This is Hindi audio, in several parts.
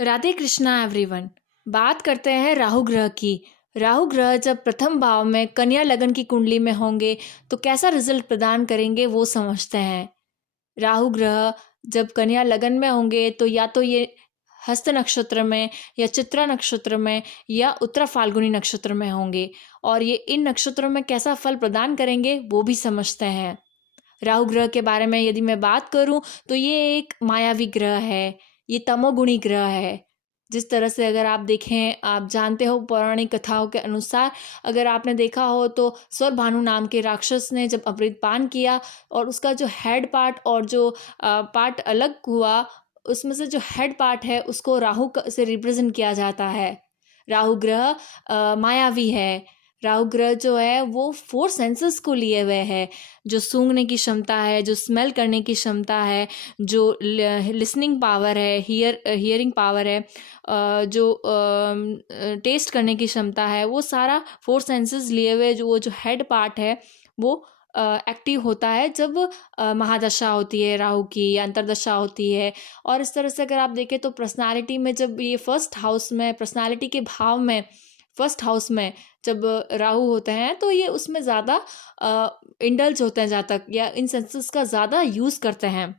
राधे कृष्णा एवरीवन। बात करते हैं राहु ग्रह की। राहु ग्रह जब प्रथम भाव में कन्या लगन की कुंडली में होंगे तो कैसा रिजल्ट प्रदान करेंगे वो समझते हैं। राहु ग्रह जब कन्या लगन में होंगे तो या तो ये हस्त नक्षत्र में या चित्रा नक्षत्र में या उत्तरा फाल्गुनी नक्षत्र में होंगे और ये इन नक्षत्रों में कैसा फल प्रदान करेंगे वो भी समझते हैं। राहु ग्रह के बारे में यदि मैं बात करूं तो ये एक मायावी ग्रह है, ये तमोगुणी ग्रह है। जिस तरह से अगर आप देखें, आप जानते हो पौराणिक कथाओं के अनुसार, अगर आपने देखा हो तो स्वरभानु नाम के राक्षस ने जब अमृतपान किया और उसका जो हेड पार्ट और जो पार्ट अलग हुआ, उसमें से जो हेड पार्ट है उसको से रिप्रेजेंट किया जाता है। राहु ग्रह मायावी है। राहु ग्रह जो है वो 4 सेंसेस को लिए हुए है। जो सूंघने की क्षमता है, जो स्मेल करने की क्षमता है, जो लिसनिंग पावर है, हियरिंग पावर है, जो टेस्ट करने की क्षमता है, वो सारा 4 सेंसेस लिए हुए जो वो जो हेड पार्ट है वो एक्टिव होता है जब महादशा होती है राहु की या अंतरदशा होती है। और इस तरह से अगर आप देखें तो पर्सनालिटी में जब ये फर्स्ट हाउस में, पर्सनालिटी के भाव में, फर्स्ट हाउस में जब राहु होते हैं तो ये उसमें ज़्यादा इंडल्ज होते हैं जातक, या इन सेंसेस का ज़्यादा यूज़ करते हैं।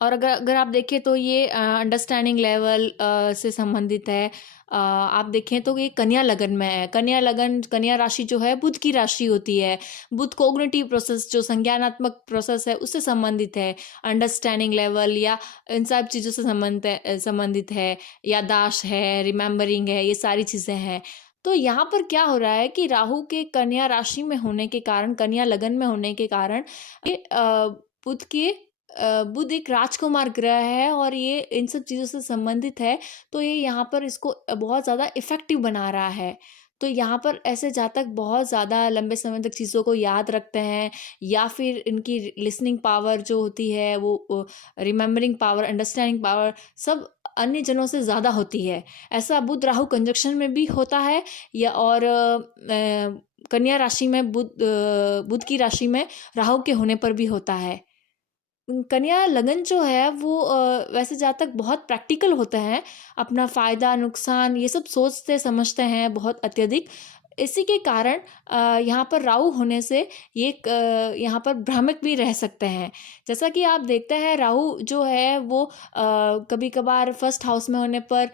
और अगर अगर आप देखें तो ये अंडरस्टैंडिंग लेवल से संबंधित है। आप देखें तो ये कन्या लगन में है। कन्या लगन, कन्या राशि जो है बुध की राशि होती है। बुध कोग्निटिव प्रोसेस, जो संज्ञानात्मक प्रोसेस है उससे संबंधित है। अंडरस्टैंडिंग लेवल या इन सब चीज़ों से संबंधित है। याददाश्त है, रिमेम्बरिंग है, ये सारी चीज़ें हैं। तो यहाँ पर क्या हो रहा है कि राहु के कन्या राशि में होने के कारण, कन्या लगन में होने के कारण ये बुध के बुध एक राजकुमार ग्रह है और ये इन सब चीज़ों से संबंधित है। तो ये यहाँ पर इसको बहुत ज़्यादा इफ़ेक्टिव बना रहा है। तो यहाँ पर ऐसे जातक बहुत ज़्यादा लंबे समय तक चीज़ों को याद रखते हैं, या फिर इनकी लिसनिंग पावर जो होती है वो रिमेम्बरिंग पावर, अंडरस्टैंडिंग पावर सब अन्य जनों से ज़्यादा होती है। ऐसा बुध राहु कंजक्शन में भी होता है, या और कन्या राशि में बुध की राशि में राहु के होने पर भी होता है। कन्या लगन जो है वो वैसे जातक बहुत प्रैक्टिकल होते हैं। अपना फ़ायदा नुकसान ये सब सोचते समझते हैं बहुत अत्यधिक। इसी के कारण यहाँ पर राहु होने से ये यहाँ पर भ्रामक भी रह सकते हैं। जैसा कि आप देखते हैं राहु जो है वो कभी कभार फर्स्ट हाउस में होने पर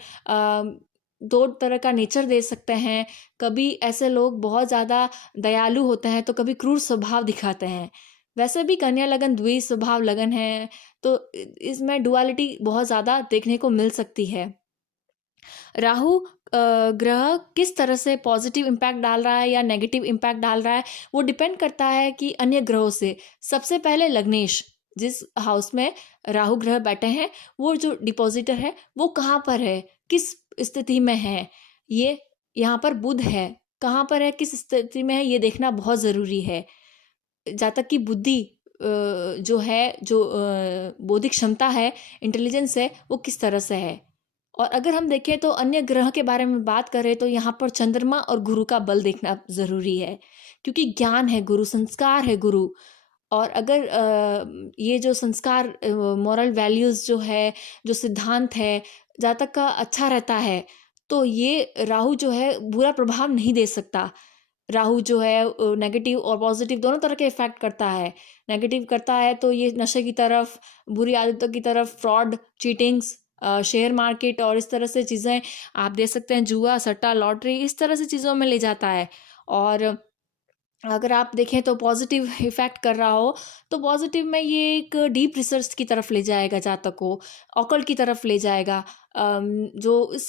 दो तरह का नेचर दे सकते हैं। कभी ऐसे लोग बहुत ज़्यादा दयालु होते हैं तो कभी क्रूर स्वभाव दिखाते हैं। वैसे भी कन्या लगन द्वि स्वभाव लगन है, तो इसमें डुअलिटी बहुत ज़्यादा देखने को मिल सकती है। राहु ग्रह किस तरह से पॉजिटिव इम्पैक्ट डाल रहा है या नेगेटिव इम्पैक्ट डाल रहा है, वो डिपेंड करता है कि अन्य ग्रहों से। सबसे पहले लग्नेश, जिस हाउस में राहु ग्रह बैठे हैं, वो जो डिपॉजिटर है वो कहाँ पर है, किस स्थिति में है। ये यहाँ पर बुध है, कहाँ पर है, किस स्थिति में है, ये देखना बहुत ज़रूरी है। जातक की बुद्धि जो है, जो बौद्धिक क्षमता है, इंटेलिजेंस है, वो किस तरह से है। और अगर हम देखें तो अन्य ग्रह के बारे में बात करें तो यहाँ पर चंद्रमा और गुरु का बल देखना ज़रूरी है, क्योंकि ज्ञान है गुरु, संस्कार है गुरु। और अगर ये जो संस्कार, मॉरल वैल्यूज़ जो है, जो सिद्धांत है, जातक का अच्छा रहता है तो ये राहु जो है बुरा प्रभाव नहीं दे सकता। राहु जो है नेगेटिव और पॉजिटिव दोनों तरह के इफेक्ट करता है। नेगेटिव करता है तो ये नशे की तरफ, बुरी आदतों की तरफ, फ्रॉड, चीटिंग्स, शेयर मार्केट और इस तरह से चीज़ें आप दे सकते हैं, जुआ, सट्टा, लॉटरी, इस तरह से चीज़ों में ले जाता है। और अगर आप देखें तो पॉजिटिव इफ़ेक्ट कर रहा हो तो पॉजिटिव में ये एक डीप रिसर्च की तरफ ले जाएगा जातक को, ऑकल्ट की तरफ ले जाएगा। जो इस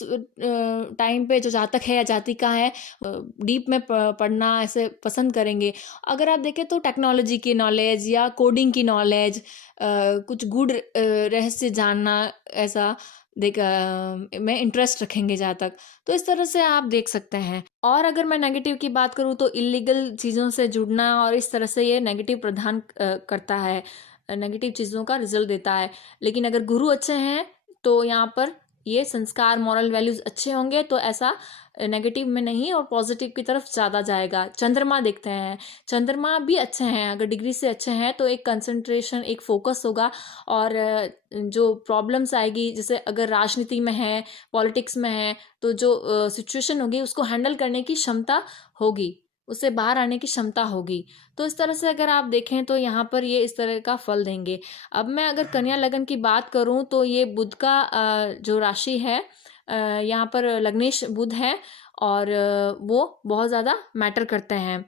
टाइम पे जो जातक है या जातिका है डीप में पढ़ना ऐसे पसंद करेंगे। अगर आप देखें तो टेक्नोलॉजी की नॉलेज या कोडिंग की नॉलेज, कुछ गुड रहस्य जानना, ऐसा में इंटरेस्ट रखेंगे जातक। तो इस तरह से आप देख सकते हैं। और अगर मैं नेगेटिव की बात करूँ तो इलीगल चीज़ों से जुड़ना, और इस तरह से ये नेगेटिव प्रदान करता है, नेगेटिव चीज़ों का रिजल्ट देता है। लेकिन अगर गुरु अच्छे हैं तो यहाँ पर ये संस्कार, मॉरल वैल्यूज़ अच्छे होंगे तो ऐसा नेगेटिव में नहीं और पॉजिटिव की तरफ ज़्यादा जाएगा। चंद्रमा देखते हैं, चंद्रमा भी अच्छे हैं, अगर डिग्री से अच्छे हैं तो एक कंसंट्रेशन, एक फोकस होगा और जो प्रॉब्लम्स आएगी, जैसे अगर राजनीति में है, पॉलिटिक्स में है, तो जो सिचुएशन होगी उसको हैंडल करने की क्षमता होगी, उससे बाहर आने की क्षमता होगी। तो इस तरह से अगर आप देखें तो यहाँ पर ये इस तरह का फल देंगे। अब मैं अगर कन्या लगन की बात करूँ तो ये बुध का जो राशि है, यहाँ पर लग्नेश बुध है और वो बहुत ज़्यादा मैटर करते हैं।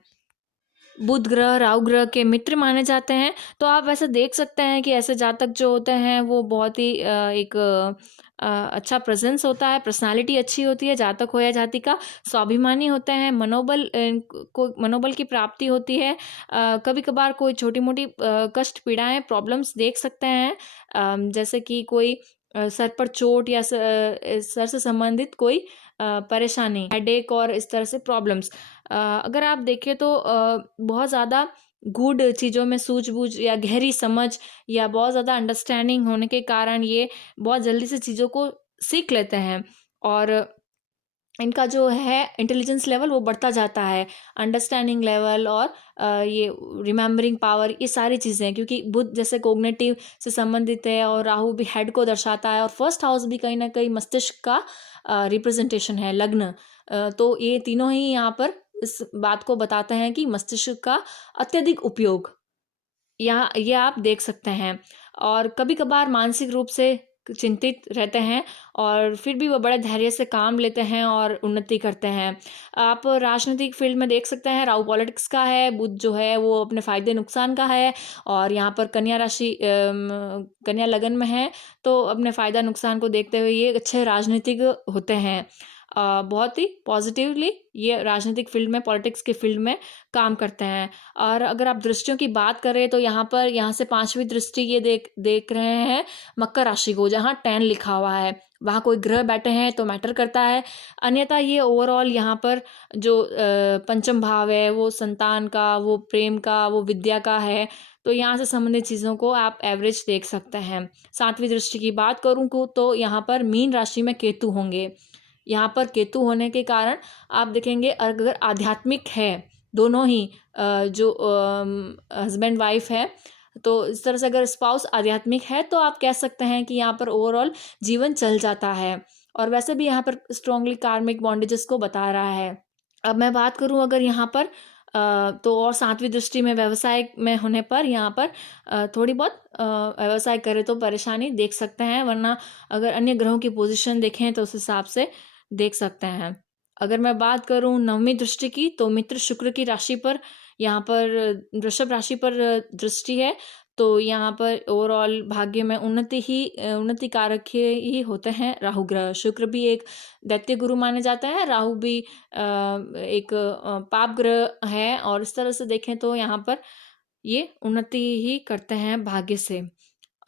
बुध ग्रह राहु ग्रह के मित्र माने जाते हैं। तो आप वैसे देख सकते हैं कि ऐसे जातक जो होते हैं वो बहुत ही एक अच्छा प्रेजेंस होता है, पर्सनालिटी अच्छी होती है, जातक हो या जातिका स्वाभिमानी होते हैं, मनोबल की प्राप्ति होती है। कभी कभार कोई छोटी मोटी कष्ट पीड़ाएं प्रॉब्लम्स देख सकते हैं, जैसे कि कोई सर पर चोट या सर से संबंधित कोई परेशानी, हेडेक और इस तरह से प्रॉब्लम्स। अगर आप देखें तो बहुत ज़्यादा गूढ़ चीज़ों में सूझबूझ या गहरी समझ या बहुत ज़्यादा अंडरस्टैंडिंग होने के कारण ये बहुत जल्दी से चीज़ों को सीख लेते हैं और इनका जो है इंटेलिजेंस लेवल वो बढ़ता जाता है, अंडरस्टैंडिंग लेवल और ये रिमेम्बरिंग पावर, ये सारी चीज़ें, क्योंकि बुध जैसे कोग्निटिव से संबंधित है और राहु भी हेड को दर्शाता है और फर्स्ट हाउस भी कहीं ना कहीं मस्तिष्क का रिप्रेजेंटेशन है, लग्न। तो ये तीनों ही यहाँ पर इस बात को बताते हैं कि मस्तिष्क का अत्यधिक उपयोग यहाँ ये आप देख सकते हैं। और कभी कभार मानसिक रूप से चिंतित रहते हैं और फिर भी वो बड़े धैर्य से काम लेते हैं और उन्नति करते हैं। आप राजनीतिक फील्ड में देख सकते हैं, राहु पॉलिटिक्स का है, बुध जो है वो अपने फायदे नुकसान का है और यहाँ पर कन्या राशि कन्या लगन में है, तो अपने फायदा नुकसान को देखते हुए ये अच्छे राजनीतिक होते हैं। बहुत ही पॉजिटिवली ये राजनीतिक फील्ड में, पॉलिटिक्स के फील्ड में काम करते हैं। और अगर आप दृष्टियों की बात करें तो यहाँ से 5वीं दृष्टि ये देख रहे हैं मकर राशि को, जहाँ 10 लिखा हुआ है, वहाँ कोई ग्रह बैठे हैं तो मैटर करता है। अन्यथा ये ओवरऑल यहाँ पर जो पंचम भाव है वो संतान का, वो प्रेम का, वो विद्या का है, तो यहाँ से संबंधित चीज़ों को आप एवरेज देख सकते हैं। 7वीं दृष्टि की बात करूँ तो यहाँ पर मीन राशि में केतु होंगे। यहाँ पर केतु होने के कारण आप देखेंगे अगर आध्यात्मिक है, दोनों ही जो हस्बैंड वाइफ है, तो इस तरह से अगर स्पाउस आध्यात्मिक है तो आप कह सकते हैं कि यहाँ पर ओवरऑल जीवन चल जाता है। और वैसे भी यहाँ पर स्ट्रांगली कार्मिक बॉन्डेजेस को बता रहा है। अब मैं बात करूँ अगर यहाँ पर तो और 7वीं दृष्टि में व्यवसाय में होने पर यहाँ पर थोड़ी बहुत व्यवसाय करें तो परेशानी देख सकते हैं, वरना अगर अन्य ग्रहों की पोजीशन देखें तो उस हिसाब से देख सकते हैं। अगर मैं बात करूं 9वीं दृष्टि की तो मित्र शुक्र की राशि पर, यहाँ पर वृषभ राशि पर दृष्टि है, तो यहाँ पर ओवरऑल भाग्य में उन्नति कारक ही होते हैं राहु ग्रह। शुक्र भी एक दैत्य गुरु माने जाते हैं, राहु भी एक पाप ग्रह है और इस तरह से देखें तो यहाँ पर ये उन्नति ही करते हैं भाग्य से।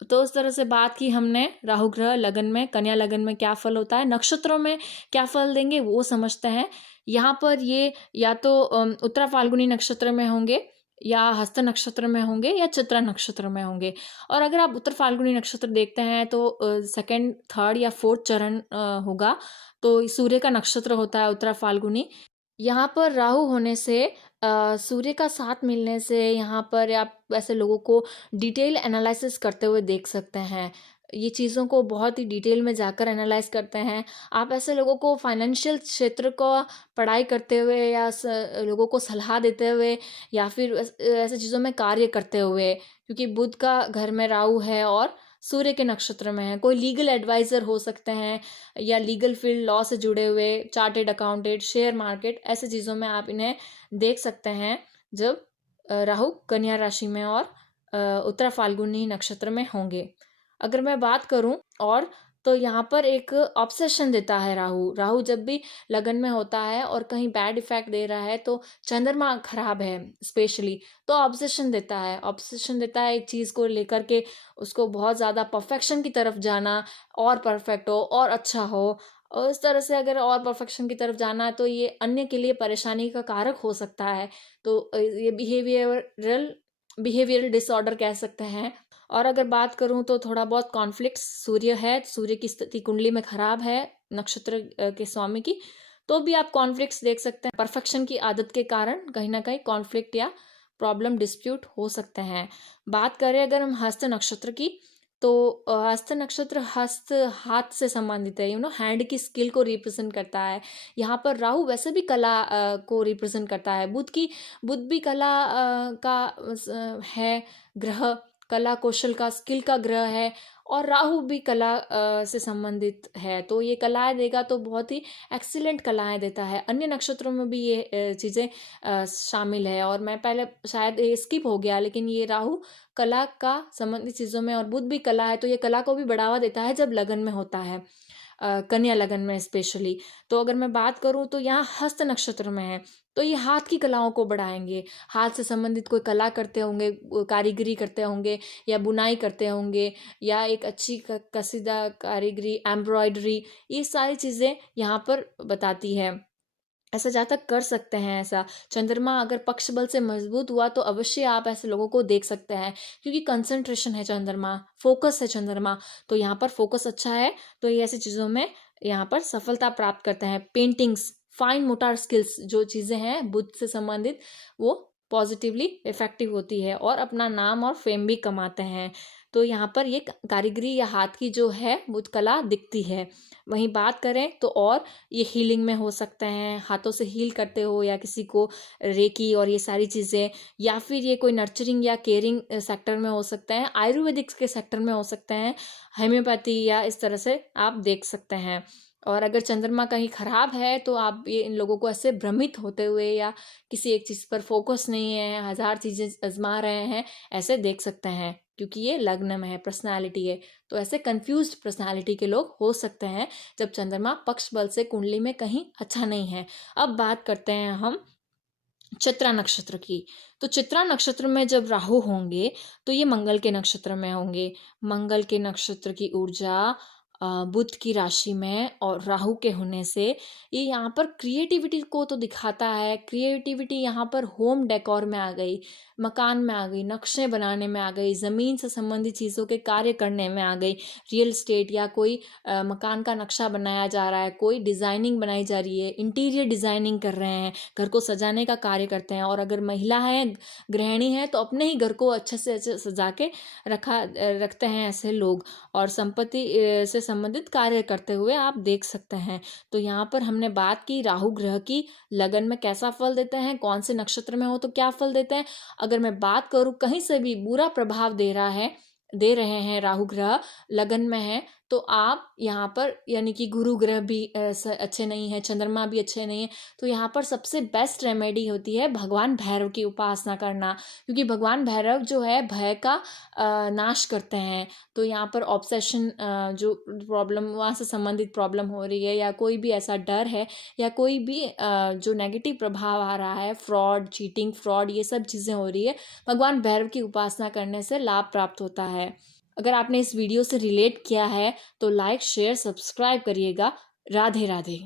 तो इस तरह से बात की हमने राहु ग्रह लगन में, कन्या लगन में क्या फल होता है, नक्षत्रों में क्या फल देंगे वो समझते हैं। यहाँ पर ये या तो उत्तरा फाल्गुनी नक्षत्र में होंगे या हस्त नक्षत्र में होंगे या चित्रा नक्षत्र में होंगे। और अगर आप उत्तर फाल्गुनी नक्षत्र देखते हैं तो सेकंड, थर्ड या फोर्थ चरण होगा, तो सूर्य का नक्षत्र होता है उत्तरा फाल्गुनी। यहाँ पर राहु होने से सूर्य का साथ मिलने से यहाँ पर आप ऐसे लोगों को डिटेल एनालिसिस करते हुए देख सकते हैं। ये चीज़ों को बहुत ही डिटेल में जाकर एनालाइज करते हैं। आप ऐसे लोगों को फाइनेंशियल क्षेत्र को पढ़ाई करते हुए या लोगों को सलाह देते हुए या फिर ऐसे चीज़ों में कार्य करते हुए, क्योंकि बुध का घर में राहु है और सूर्य के नक्षत्र में है, कोई लीगल एडवाइज़र हो सकते हैं या लीगल फील्ड, लॉ से जुड़े हुए, चार्टेड अकाउंटेंट, शेयर मार्केट, ऐसे चीज़ों में आप इन्हें देख सकते हैं जब राहु कन्या राशि में और उत्तरा फाल्गुनी नक्षत्र में होंगे। अगर मैं बात करूं और तो यहाँ पर एक ऑब्सेशन देता है राहु। राहु जब भी लगन में होता है और कहीं बैड इफेक्ट दे रहा है तो चंद्रमा खराब है स्पेशली, तो ऑब्सेशन देता है। ऑब्सेशन देता है एक चीज़ को लेकर के, उसको बहुत ज़्यादा परफेक्शन की तरफ जाना, और परफेक्ट हो और अच्छा हो, और इस तरह से अगर और परफेक्शन की तरफ जाना है तो ये अन्य के लिए परेशानी का कारक हो सकता है। तो ये बिहेवियरल डिसऑर्डर कह सकते हैं। और अगर बात करूं तो थोड़ा बहुत कॉन्फ्लिक्ट सूर्य है, सूर्य की स्थिति कुंडली में खराब है नक्षत्र के स्वामी की, तो भी आप कॉन्फ्लिक्ट्स देख सकते हैं। परफेक्शन की आदत के कारण कहीं ना कहीं कॉन्फ्लिक्ट या प्रॉब्लम डिस्प्यूट हो सकते हैं। बात करें अगर हम हस्त नक्षत्र की, तो हस्त नक्षत्र हस्त हाथ से संबंधित है, हैंड की स्किल को रिप्रेजेंट करता है। यहाँ पर राहु वैसे भी कला को रिप्रेजेंट करता है। बुध भी कला का है ग्रह, कला कौशल का, स्किल का ग्रह है, और राहु भी कला से संबंधित है, तो ये कलाएं देगा तो बहुत ही एक्सीलेंट कलाएं देता है। अन्य नक्षत्रों में भी ये चीज़ें शामिल है, और मैं पहले शायद ये स्किप हो गया, लेकिन ये राहु कला का संबंधित चीज़ों में, और बुध भी कला है, तो ये कला को भी बढ़ावा देता है जब लगन में होता है, कन्या लगन में स्पेशली। तो अगर मैं बात करूँ तो यहाँ हस्त नक्षत्र में है, तो ये हाथ की कलाओं को बढ़ाएंगे। हाथ से संबंधित कोई कला करते होंगे, कारीगरी करते होंगे, या बुनाई करते होंगे, या एक अच्छी कसीदा कारीगरी, एम्ब्रॉयडरी, ये सारी चीज़ें यहाँ पर बताती है। ऐसा जातक कर सकते हैं ऐसा। चंद्रमा अगर पक्ष बल से मजबूत हुआ तो अवश्य आप ऐसे लोगों को देख सकते हैं, क्योंकि कंसंट्रेशन है चंद्रमा, फोकस है चंद्रमा, तो यहाँ पर फोकस अच्छा है, तो ये ऐसी चीज़ों में यहाँ पर सफलता प्राप्त करते हैं। पेंटिंग्स, फाइन मोटर स्किल्स, जो चीज़ें हैं बुद्ध से संबंधित, वो पॉजिटिवली इफेक्टिव होती है, और अपना नाम और फेम भी कमाते हैं। तो यहाँ पर ये कारीगरी या हाथ की जो है बुद्ध कला दिखती है। वहीं बात करें तो और ये हीलिंग में हो सकते हैं, हाथों से हील करते हो, या किसी को रेकी और ये सारी चीज़ें, या फिर ये कोई नर्चरिंग या केयरिंग सेक्टर में हो सकते हैं, आयुर्वेदिक के सेक्टर में हो सकते हैं, होम्योपैथी, या इस तरह से आप देख सकते हैं। और अगर चंद्रमा कहीं खराब है तो आप ये इन लोगों को ऐसे भ्रमित होते हुए, या किसी एक चीज़ पर फोकस नहीं है, हजार चीज़ें आजमा रहे हैं, ऐसे देख सकते हैं, क्योंकि ये लग्न में है, पर्सनालिटी है। तो ऐसे कंफ्यूज्ड पर्सनालिटी के लोग हो सकते हैं जब चंद्रमा पक्ष बल से कुंडली में कहीं अच्छा नहीं है। अब बात करते हैं हम चित्रा नक्षत्र की। तो चित्रा नक्षत्र में जब राहु होंगे तो ये मंगल के नक्षत्र में होंगे। मंगल के नक्षत्र की ऊर्जा बुध की राशि में और राहु के होने से ये यहाँ पर क्रिएटिविटी को तो दिखाता है। क्रिएटिविटी यहाँ पर होम डेकोर में आ गई, मकान में आ गई, नक्शे बनाने में आ गई, ज़मीन से संबंधित चीज़ों के कार्य करने में आ गई, रियल स्टेट, या कोई मकान का नक्शा बनाया जा रहा है, कोई डिज़ाइनिंग बनाई जा रही है, इंटीरियर डिज़ाइनिंग कर रहे हैं, घर को सजाने का कार्य करते हैं। और अगर महिला है, गृहिणी है, तो अपने ही घर को अच्छे से अच्छे सजा के रखते हैं ऐसे लोग, और संपत्ति से संबंधित कार्य करते हुए आप देख सकते हैं। तो यहाँ पर हमने बात की राहु ग्रह की, लगन में कैसा फल देते हैं, कौन से नक्षत्र में हो तो क्या फल देते हैं। अगर मैं बात करूँ कहीं से भी बुरा प्रभाव दे रहे हैं राहु ग्रह, लगन में है, तो आप यहाँ पर, यानी कि गुरु ग्रह भी अच्छे नहीं है, चंद्रमा भी अच्छे नहीं है, तो यहाँ पर सबसे बेस्ट रेमेडी होती है भगवान भैरव की उपासना करना, क्योंकि भगवान भैरव जो है भय का नाश करते हैं। तो यहाँ पर ऑब्सेशन, जो प्रॉब्लम वहाँ से संबंधित प्रॉब्लम हो रही है, या कोई भी ऐसा डर है, या कोई भी जो नेगेटिव प्रभाव आ रहा है, फ्रॉड, चीटिंग, फ्रॉड, ये सब चीज़ें हो रही है, भगवान भैरव की उपासना करने से लाभ प्राप्त होता है। अगर आपने इस वीडियो से रिलेट किया है तो लाइक, शेयर, सब्सक्राइब करिएगा। राधे राधे।